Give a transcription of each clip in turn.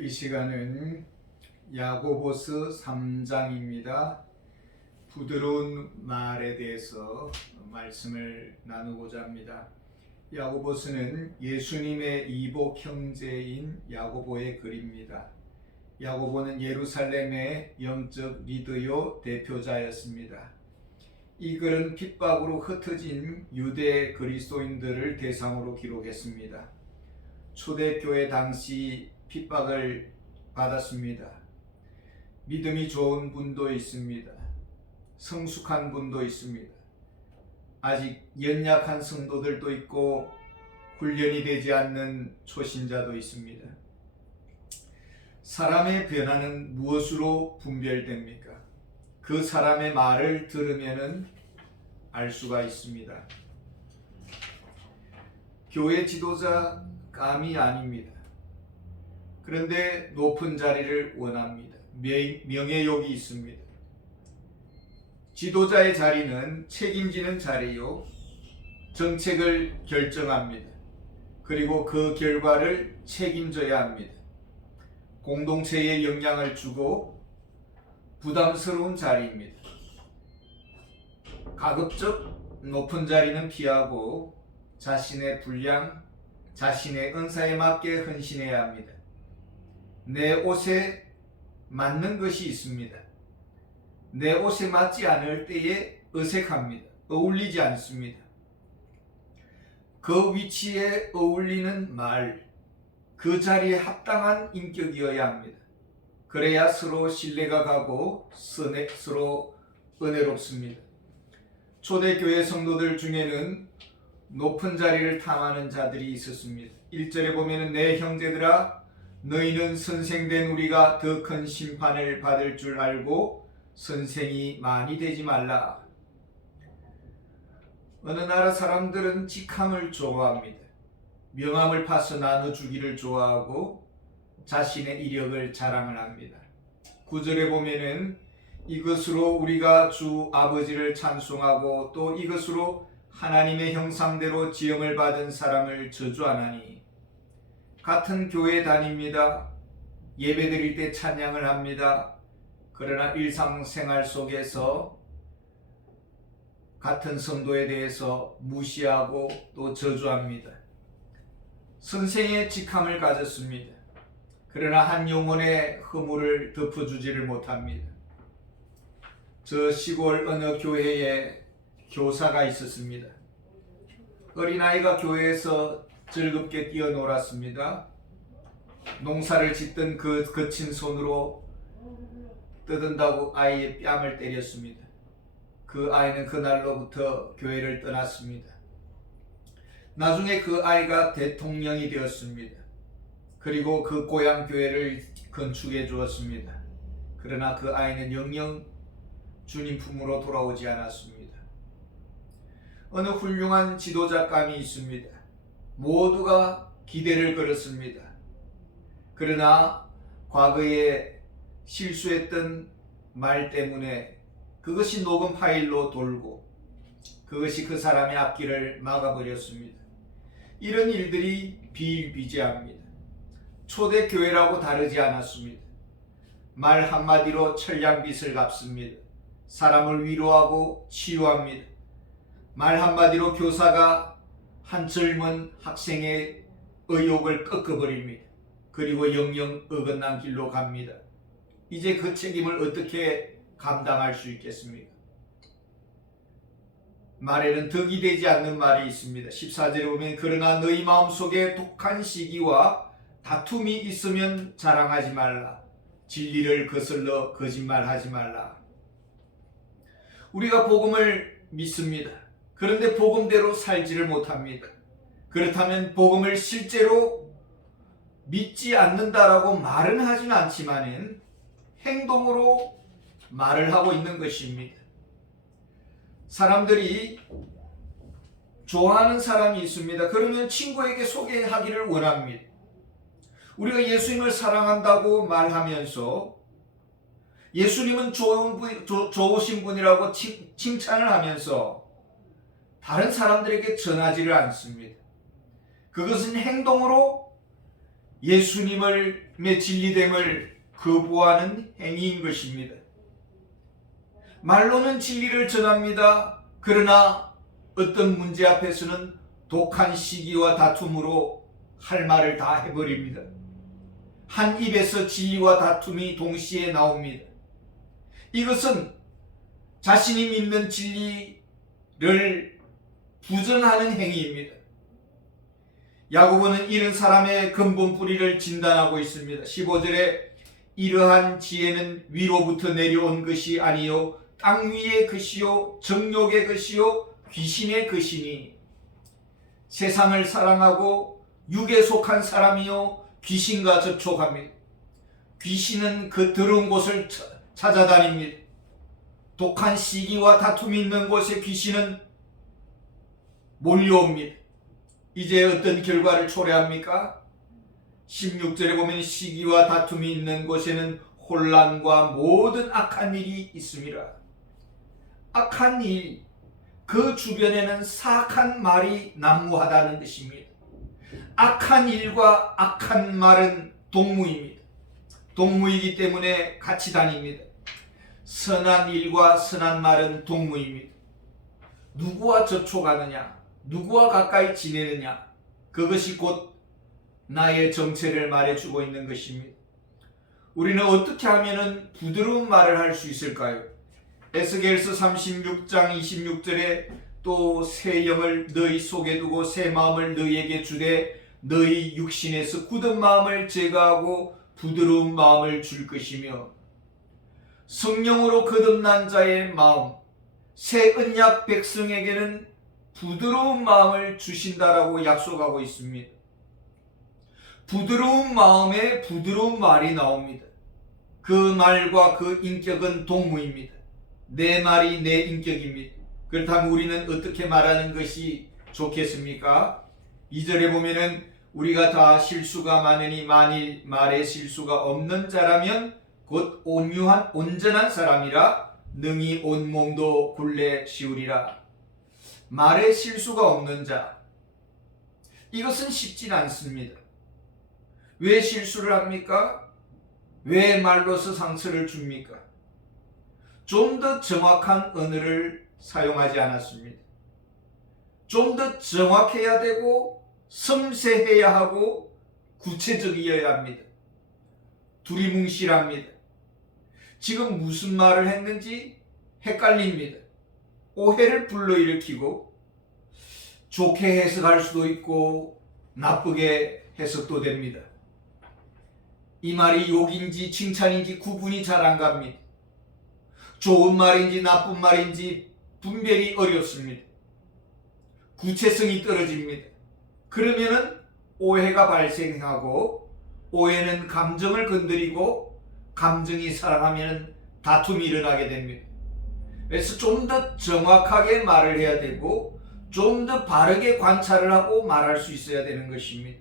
오늘 이 시간은 야고보서 3장입니다. 부드러운 말에 대해서 말씀을 나누고자 합니다. 야고보서는 예수님의 이복 형제인 야고보의 글입니다. 야고보는 예루살렘의 영적 리더요 대표자였습니다. 이 글은 핍박으로 흩어진 유대 그리스도인들을 대상으로 기록했습니다. 초대교회 당시 핍박을 받았습니다. 믿음이 좋은 분도 있습니다. 성숙한 분도 있습니다. 아직 연약한 성도들도 있고 훈련이 되지 않는 초신자도 있습니다. 사람의 변화는 무엇으로 분별됩니까? 그 사람의 말을 들으면 알 수가 있습니다. 교회 지도자 감이 아닙니다. 그런데 높은 자리를 원합니다. 명예욕이 있습니다. 지도자의 자리는 책임지는 자리요, 정책을 결정합니다. 그리고 그 결과를 책임져야 합니다. 공동체에 영향을 주고 부담스러운 자리입니다. 가급적 높은 자리는 피하고 자신의 분량, 자신의 은사에 맞게 헌신해야 합니다. 내 옷에 맞는 것이 있습니다. 내 옷에 맞지 않을 때에 어색합니다. 어울리지 않습니다. 그 위치에 어울리는 말, 그 자리에 합당한 인격이어야 합니다. 그래야 서로 신뢰가 가고 서로 은혜롭습니다. 초대교회 성도들 중에는 높은 자리를 탐하는 자들이 있었습니다. 1절에 보면 내 형제들아 너희는 선생된 우리가 더 큰 심판을 받을 줄 알고 선생이 많이 되지 말라. 어느 나라 사람들은 직함을 좋아합니다. 명함을 파서 나눠주기를 좋아하고 자신의 이력을 자랑을 합니다. 9절에 보면은 이것으로 우리가 주 아버지를 찬송하고 또 이것으로 하나님의 형상대로 지음을 받은 사람을 저주하나니. 같은 교회에 다닙니다. 예배드릴 때 찬양을 합니다. 그러나 일상생활 속에서 같은 성도에 대해서 무시하고 또 저주합니다. 선생의 직함을 가졌습니다. 그러나 한 영혼의 허물을 덮어주지를 못합니다. 저 시골 어느 교회에 교사가 있었습니다. 어린아이가 교회에서 즐겁게 뛰어놀았습니다. 농사를 짓던 그 거친 손으로 뜯은다고 아이의 뺨을 때렸습니다. 그 아이는 그날로부터 교회를 떠났습니다. 나중에 그 아이가 대통령이 되었습니다. 그리고 그 고향 교회를 건축해 주었습니다. 그러나 그 아이는 영영 주님 품으로 돌아오지 않았습니다. 어느 훌륭한 지도자감이 있습니다. 모두가 기대를 걸었습니다. 그러나 과거에 실수했던 말 때문에 그것이 녹음 파일로 돌고 그것이 그 사람의 앞길을 막아버렸습니다. 이런 일들이 비일비재합니다. 초대교회라고 다르지 않았습니다. 말 한마디로 천냥빚을 갚습니다. 사람을 위로하고 치유합니다. 말 한마디로 교사가 한 젊은 학생의 의욕을 꺾어버립니다. 그리고 영영 어긋난 길로 갑니다. 이제 그 책임을 어떻게 감당할 수 있겠습니까? 말에는 덕이 되지 않는 말이 있습니다. 14절에 보면 그러나 너희 마음속에 독한 시기와 다툼이 있으면 자랑하지 말라. 진리를 거슬러 거짓말하지 말라. 우리가 복음을 믿습니다. 그런데 복음대로 살지를 못합니다. 그렇다면 복음을 실제로 믿지 않는다라고 말은 하진 않지만은 행동으로 말을 하고 있는 것입니다. 사람들이 좋아하는 사람이 있습니다. 그러면 친구에게 소개하기를 원합니다. 우리가 예수님을 사랑한다고 말하면서 예수님은 좋으신 분이라고 칭찬을 하면서 다른 사람들에게 전하지를 않습니다. 그것은 행동으로 예수님을 진리됨을 거부하는 행위인 것입니다. 말로는 진리를 전합니다. 그러나 어떤 문제 앞에서는 독한 시기와 다툼으로 할 말을 다 해버립니다. 한 입에서 진리와 다툼이 동시에 나옵니다. 이것은 자신이 믿는 진리를 부정하는 행위입니다. 야고보는 이런 사람의 근본 뿌리를 진단하고 있습니다. 15절에 이러한 지혜는 위로부터 내려온 것이 아니요 땅 위의 것이요 정욕의 것이요 귀신의 것이니 세상을 사랑하고 육에 속한 사람이요 귀신과 접촉합니다. 귀신은 그 더러운 곳을 찾아다닙니다. 독한 시기와 다툼이 있는 곳에 귀신은 몰려옵니다. 이제 어떤 결과를 초래합니까? 16절에 보면 시기와 다툼이 있는 곳에는 혼란과 모든 악한 일이 있습니다. 악한 일, 그 주변에는 사악한 말이 난무하다는 것입니다. 악한 일과 악한 말은 동무입니다. 동무이기 때문에 같이 다닙니다. 선한 일과 선한 말은 동무입니다. 누구와 접촉하느냐, 누구와 가까이 지내느냐, 그것이 곧 나의 정체를 말해주고 있는 것입니다. 우리는 어떻게 하면 부드러운 말을 할 수 있을까요? 에스겔서 36장 26절에 또 새 영을 너희 속에 두고 새 마음을 너희에게 주되 너희 육신에서 굳은 마음을 제거하고 부드러운 마음을 줄 것이며 성령으로 거듭난 자의 마음, 새 언약 백성에게는 부드러운 마음을 주신다라고 약속하고 있습니다. 부드러운 마음에 부드러운 말이 나옵니다. 그 말과 그 인격은 동무입니다. 내 말이 내 인격입니다. 그렇다면 우리는 어떻게 말하는 것이 좋겠습니까? 2절에 보면은 우리가 다 실수가 많으니 만일 말에 실수가 없는 자라면 곧 온유한 온전한 사람이라 능히 온몸도 굴레 씌우리라. 말에 실수가 없는 자, 이것은 쉽진 않습니다. 왜 실수를 합니까? 왜 말로서 상처를 줍니까? 좀 더 정확한 언어를 사용하지 않았습니다. 좀 더 정확해야 되고 섬세해야 하고 구체적이어야 합니다. 두리뭉실합니다. 지금 무슨 말을 했는지 헷갈립니다. 오해를 불러일으키고 좋게 해석할 수도 있고 나쁘게 해석도 됩니다. 이 말이 욕인지 칭찬인지 구분이 잘 안 갑니다. 좋은 말인지 나쁜 말인지 분별이 어렵습니다. 구체성이 떨어집니다. 그러면은 오해가 발생하고 오해는 감정을 건드리고 감정이 살아나면 다툼이 일어나게 됩니다. 그래서 좀 더 정확하게 말을 해야 되고 좀 더 바르게 관찰을 하고 말할 수 있어야 되는 것입니다.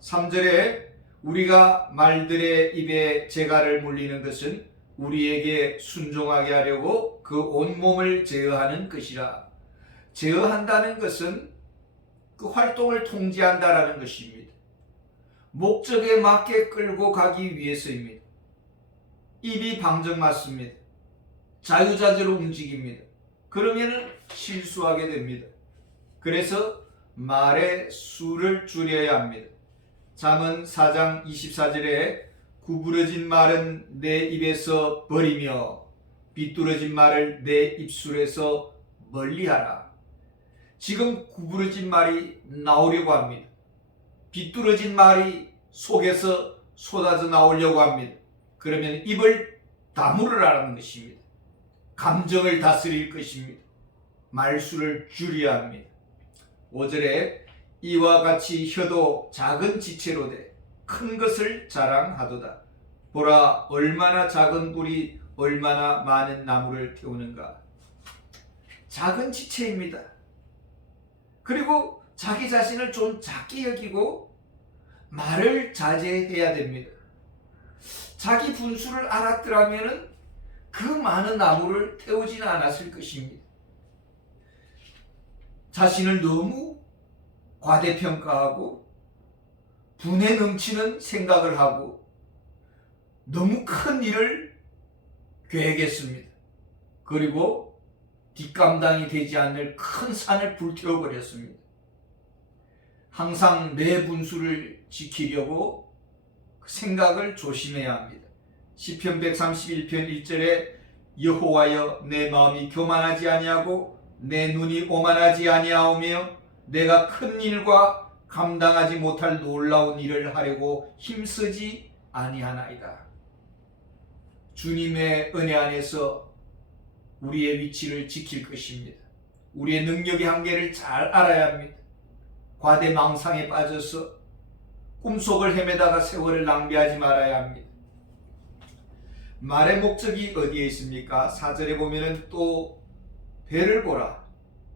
3절에 우리가 말들의 입에 재갈을 물리는 것은 우리에게 순종하게 하려고 그 온몸을 제어하는 것이라. 제어한다는 것은 그 활동을 통제한다라는 것입니다. 목적에 맞게 끌고 가기 위해서입니다. 입이 방정맞습니다. 자유자재로 움직입니다. 그러면 실수하게 됩니다. 그래서 말의 수를 줄여야 합니다. 잠언 4장 24절에 구부러진 말은 내 입에서 버리며 비뚤어진 말을 내 입술에서 멀리하라. 지금 구부러진 말이 나오려고 합니다. 비뚤어진 말이 속에서 쏟아져 나오려고 합니다. 그러면 입을 다물으라는 것입니다. 감정을 다스릴 것입니다. 말수를 줄여야 합니다. 5절에 이와 같이 혀도 작은 지체로 돼 큰 것을 자랑하도다. 보라 얼마나 작은 불이 얼마나 많은 나무를 태우는가. 작은 지체입니다. 그리고 자기 자신을 좀 작게 여기고 말을 자제해야 됩니다. 자기 분수를 알았더라면 그 많은 나무를 태우지는 않았을 것입니다. 자신을 너무 과대평가하고 분에 넘치는 생각을 하고 너무 큰 일을 계획했습니다. 그리고 뒷감당이 되지 않을 큰 산을 불태워버렸습니다. 항상 내 분수를 지키려고 생각을 조심해야 합니다. 시편 131편 1절에 여호와여 내 마음이 교만하지 아니하고 내 눈이 오만하지 아니하오며 내가 큰 일과 감당하지 못할 놀라운 일을 하려고 힘쓰지 아니하나이다. 주님의 은혜 안에서 우리의 위치를 지킬 것입니다. 우리의 능력의 한계를 잘 알아야 합니다. 과대망상에 빠져서 꿈속을 헤매다가 세월을 낭비하지 말아야 합니다. 말의 목적이 어디에 있습니까? 4절에 보면은 또 배를 보라.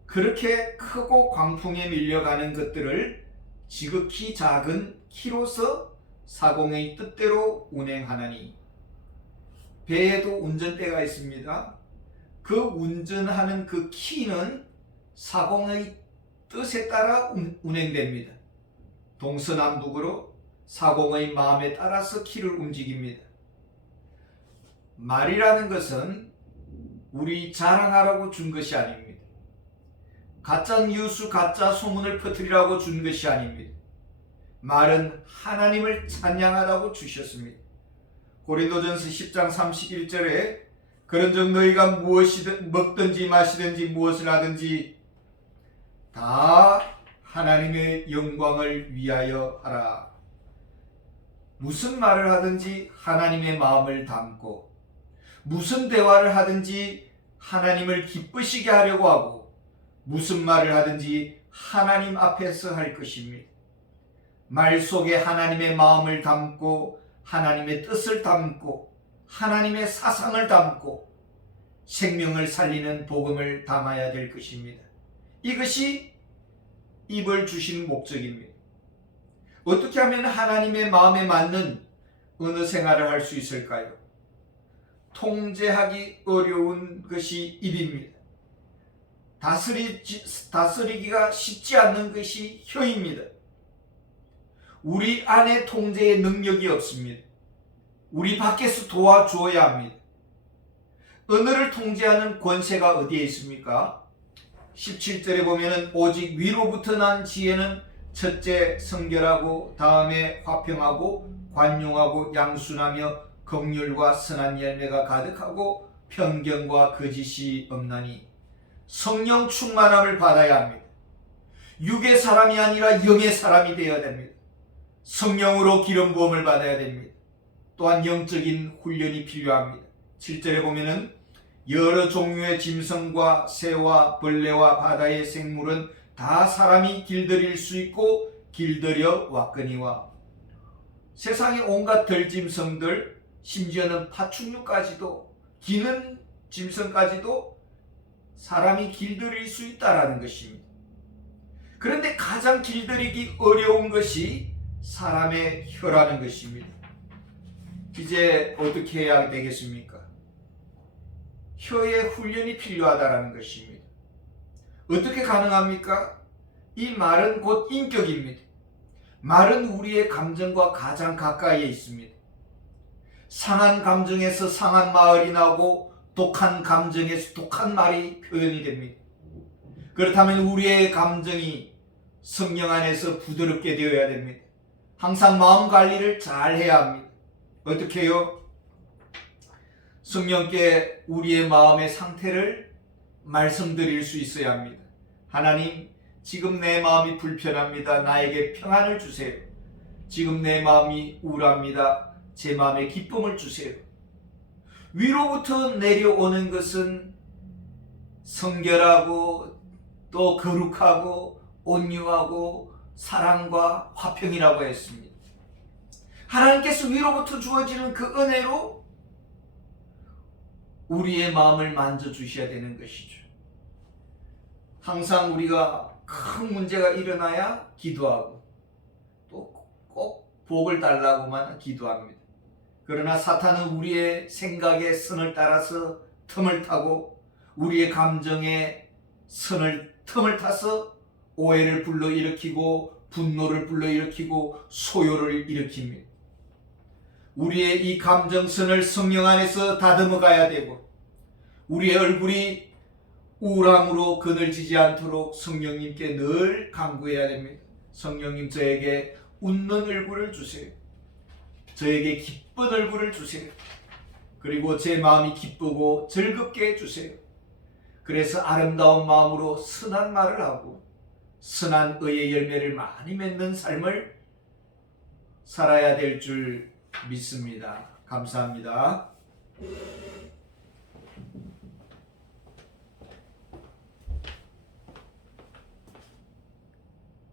그렇게 크고 광풍에 밀려가는 것들을 지극히 작은 키로서 사공의 뜻대로 운행하나니. 배에도 운전대가 있습니다. 그 운전하는 그 키는 사공의 뜻에 따라 운행됩니다. 동서남북으로 사공의 마음에 따라서 키를 움직입니다. 말이라는 것은 우리 자랑하라고 준 것이 아닙니다. 가짜 뉴스, 가짜 소문을 퍼뜨리라고 준 것이 아닙니다. 말은 하나님을 찬양하라고 주셨습니다. 고린도전서 10장 31절에 그런즉 너희가 무엇이든 먹든지 마시든지 무엇을 하든지 다 하나님의 영광을 위하여 하라. 무슨 말을 하든지 하나님의 마음을 담고 무슨 대화를 하든지 하나님을 기쁘시게 하려고 하고 무슨 말을 하든지 하나님 앞에서 할 것입니다. 말 속에 하나님의 마음을 담고 하나님의 뜻을 담고 하나님의 사상을 담고 생명을 살리는 복음을 담아야 될 것입니다. 이것이 입을 주신 목적입니다. 어떻게 하면 하나님의 마음에 맞는 언어 생활을 할 수 있을까요? 통제하기 어려운 것이 입입니다. 다스리기가 쉽지 않는 것이 혀입니다. 우리 안에 통제의 능력이 없습니다. 우리 밖에서 도와주어야 합니다. 언어를 통제하는 권세가 어디에 있습니까? 17절에 보면은 오직 위로부터 난 지혜는 첫째 성결하고 다음에 화평하고 관용하고 양순하며 긍휼과 선한 열매가 가득하고 편견과 거짓이 없나니. 성령 충만함을 받아야 합니다. 육의 사람이 아니라 영의 사람이 되어야 됩니다. 성령으로 기름 부음을 받아야 됩니다. 또한 영적인 훈련이 필요합니다. 7절에 보면은 여러 종류의 짐승과 새와 벌레와 바다의 생물은 다 사람이 길들일 수 있고 길들여 왔거니와. 세상의 온갖 들짐승들, 심지어는 파충류까지도, 기는 짐승까지도 사람이 길들일 수 있다라는 것입니다. 그런데 가장 길들이기 어려운 것이 사람의 혀라는 것입니다. 이제 어떻게 해야 되겠습니까? 혀의 훈련이 필요하다는 것입니다. 어떻게 가능합니까? 이 말은 곧 인격입니다. 말은 우리의 감정과 가장 가까이에 있습니다. 상한 감정에서 상한 말이 나오고 독한 감정에서 독한 말이 표현이 됩니다. 그렇다면 우리의 감정이 성령 안에서 부드럽게 되어야 됩니다. 항상 마음 관리를 잘 해야 합니다. 어떻게 해요? 성령께 우리의 마음의 상태를 말씀드릴 수 있어야 합니다. 하나님, 지금 내 마음이 불편합니다. 나에게 평안을 주세요. 지금 내 마음이 우울합니다. 제 마음에 기쁨을 주세요. 위로부터 내려오는 것은 성결하고 또 거룩하고 온유하고 사랑과 화평이라고 했습니다. 하나님께서 위로부터 주어지는 그 은혜로 우리의 마음을 만져주셔야 되는 것이죠. 항상 우리가 큰 문제가 일어나야 기도하고 또 꼭 복을 달라고만 기도합니다. 그러나 사탄은 우리의 생각의 선을 따라서 틈을 타고 우리의 감정의 틈을 타서 오해를 불러일으키고 분노를 불러일으키고 소요를 일으킵니다. 우리의 이 감정선을 성령 안에서 다듬어 가야 되고, 우리의 얼굴이 우울함으로 그늘지지 않도록 성령님께 늘 간구해야 됩니다. 성령님, 저에게 웃는 얼굴을 주세요. 저에게 기쁜 얼굴을 주세요. 그리고 제 마음이 기쁘고 즐겁게 해주세요. 그래서 아름다운 마음으로 선한 말을 하고 선한 의의 열매를 많이 맺는 삶을 살아야 될 줄 믿습니다. 감사합니다.